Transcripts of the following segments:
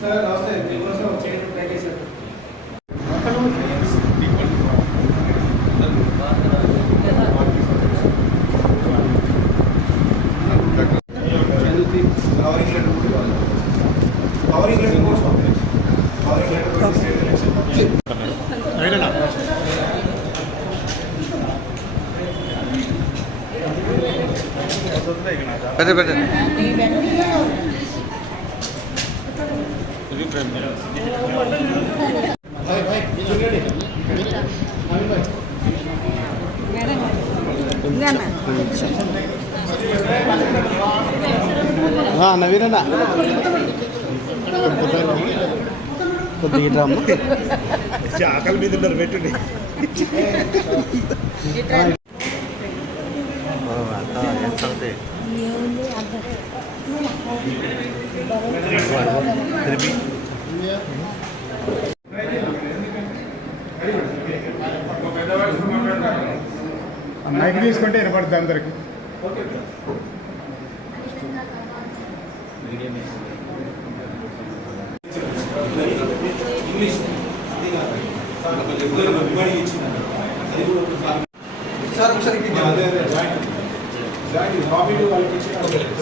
sir నమస్తే దీనికోసం చేయండి ట్రై చేశారు కవరింగ్ లెటర్ పెద్ద పెద్ద నవీనన్నా కొద్దిగా ఇట్రా అమ్మ ఆకలి మీద ఉన్నారు పెట్టుండి మైక్ తీసుకుంటే వినపడుతుంది అందరికి సార్ ఒకసారి జాయింట్ జాయింట్ హాబీ వాళ్ళకి ఇచ్చిన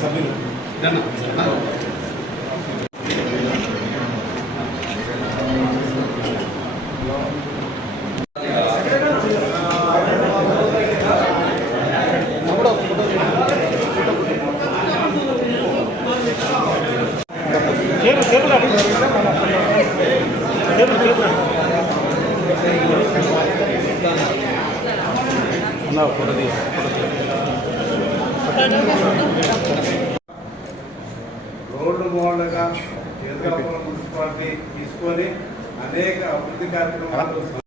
సభ్యులు రోడ్డు మోడల్గా చేతుల మున్సిపాలిటీ తీసుకొని అనేక అభివృద్ధి కార్యక్రమాలు